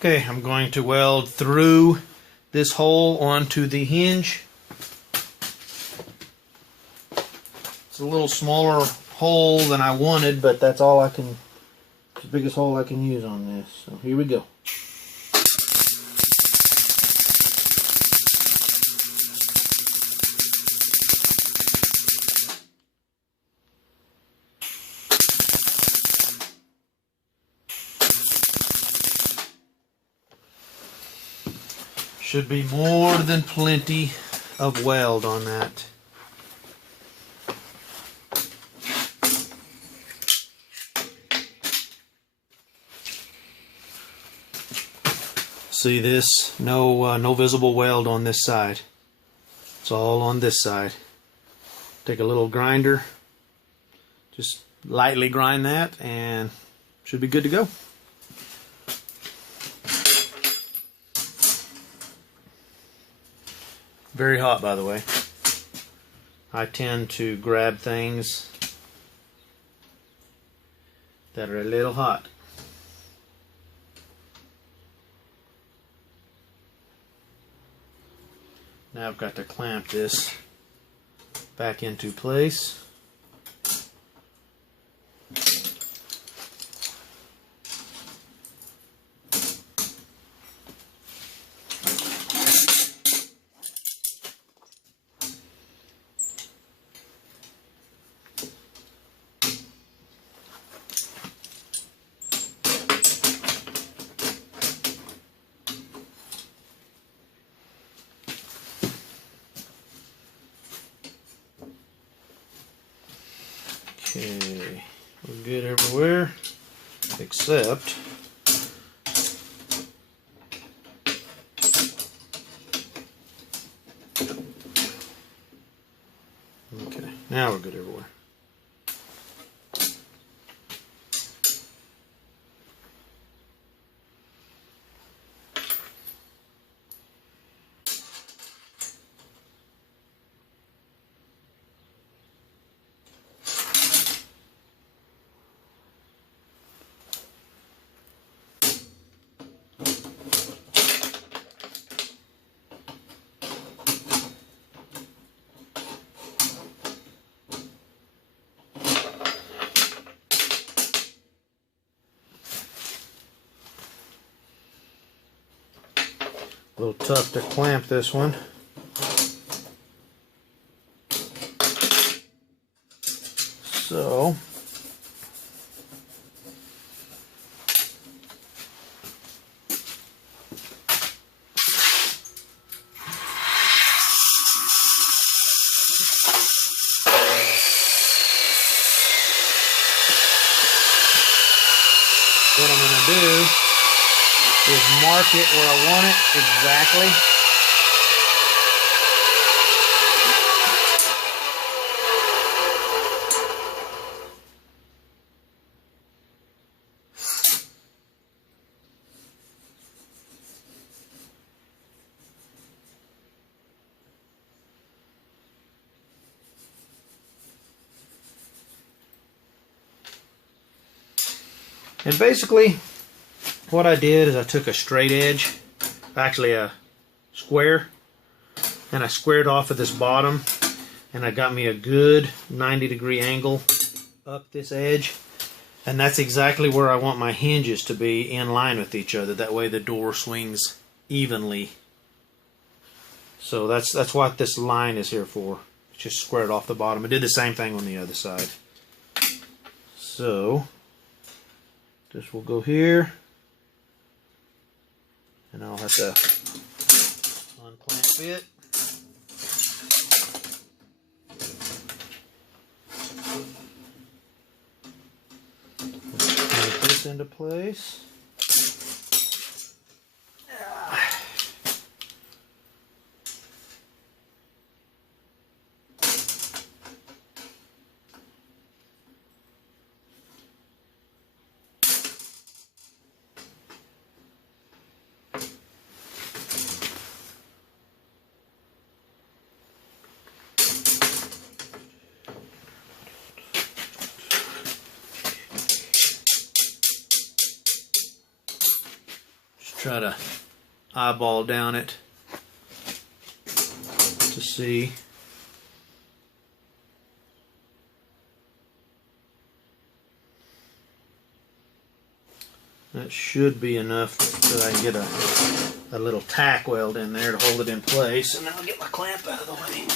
Okay, I'm going to weld through this hole onto the hinge. It's a little smaller hole than I wanted, but that's all I can, it's the biggest hole I can use on this. So here we go. Should be more than plenty of weld on that. See this? No visible weld on this side. It's all on this side. Take a little grinder, just lightly grind that, and should be good to go. Very hot, by the way. I tend to grab things that are a little hot. Now I've got to clamp this back into place. Okay, we're good everywhere except okay, now we're good everywhere. A little tough to clamp this one. So what I'm going to do is mark it where I want it exactly. And basically what I did is I took a straight edge, actually a square, and I squared off at this bottom, and I got me a good 90-degree angle up this edge, and that's exactly where I want my hinges to be, in line with each other. That way the door swings evenly. So that's what this line is here for. It's just squared off the bottom. I did the same thing on the other side. So this will go here. And I'll have to unclamp it. Put this into place. try to eyeball down it to see. That should be enough that I can get a little tack weld in there to hold it in place, and then I'll get my clamp out of the way.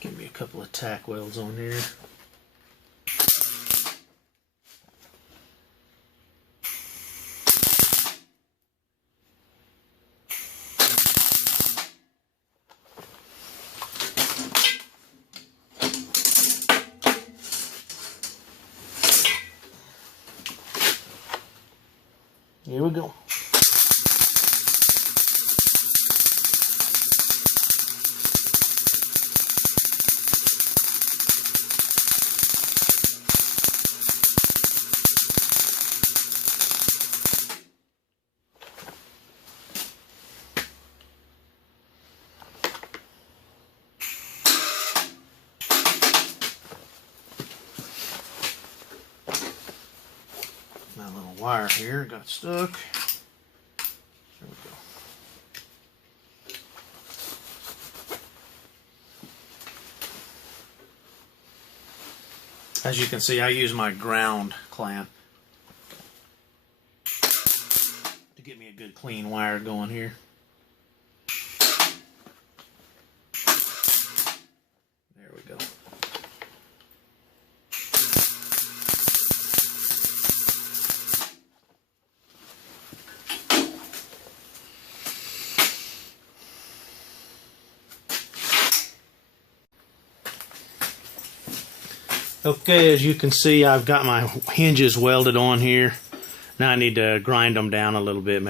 Give me a couple of tack welds on here. Here we go. My little wire here got stuck. There we go. As you can see, I use my ground clamp to get me a good clean wire going here. There we go. Okay, as you can see, I've got my hinges welded on here. Now I need to grind them down a little bit,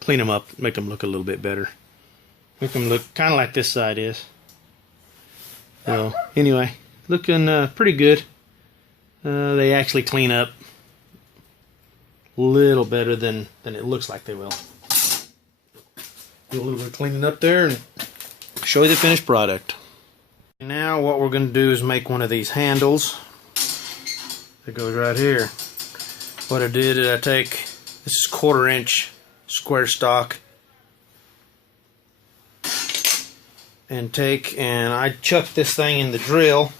clean them up, make them look a little bit better. Make them look kind of like this side is. So, anyway, looking pretty good. They actually clean up a little better than it looks like they will. Do a little bit of cleaning up there and show you the finished product. Now what we're going to do is make one of these handles. It goes right here. What I did is this is 1/4 inch square stock, and I chuck this thing in the drill,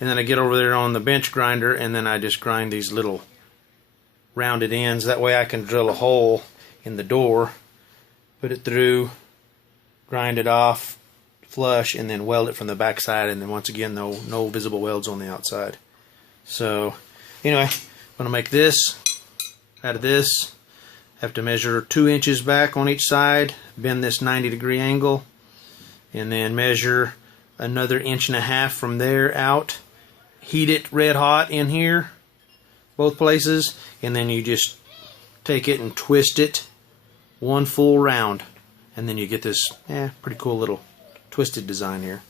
and then I get over there on the bench grinder, and then I just grind these little rounded ends. That way I can drill a hole in the door, put it through, grind it off flush, and then weld it from the back side, and then once again no visible welds on the outside. So anyway, I'm going to make this out of this. Have to measure 2 inches back on each side, bend this 90-degree angle, and then measure another 1.5 inches from there out. Heat it red hot in here, both places, and then you just take it and twist it one full round, and then you get this pretty cool little twisted design here.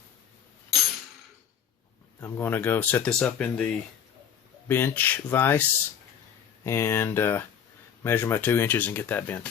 I'm going to go set this up in the bench vise and measure my 2 inches and get that bent.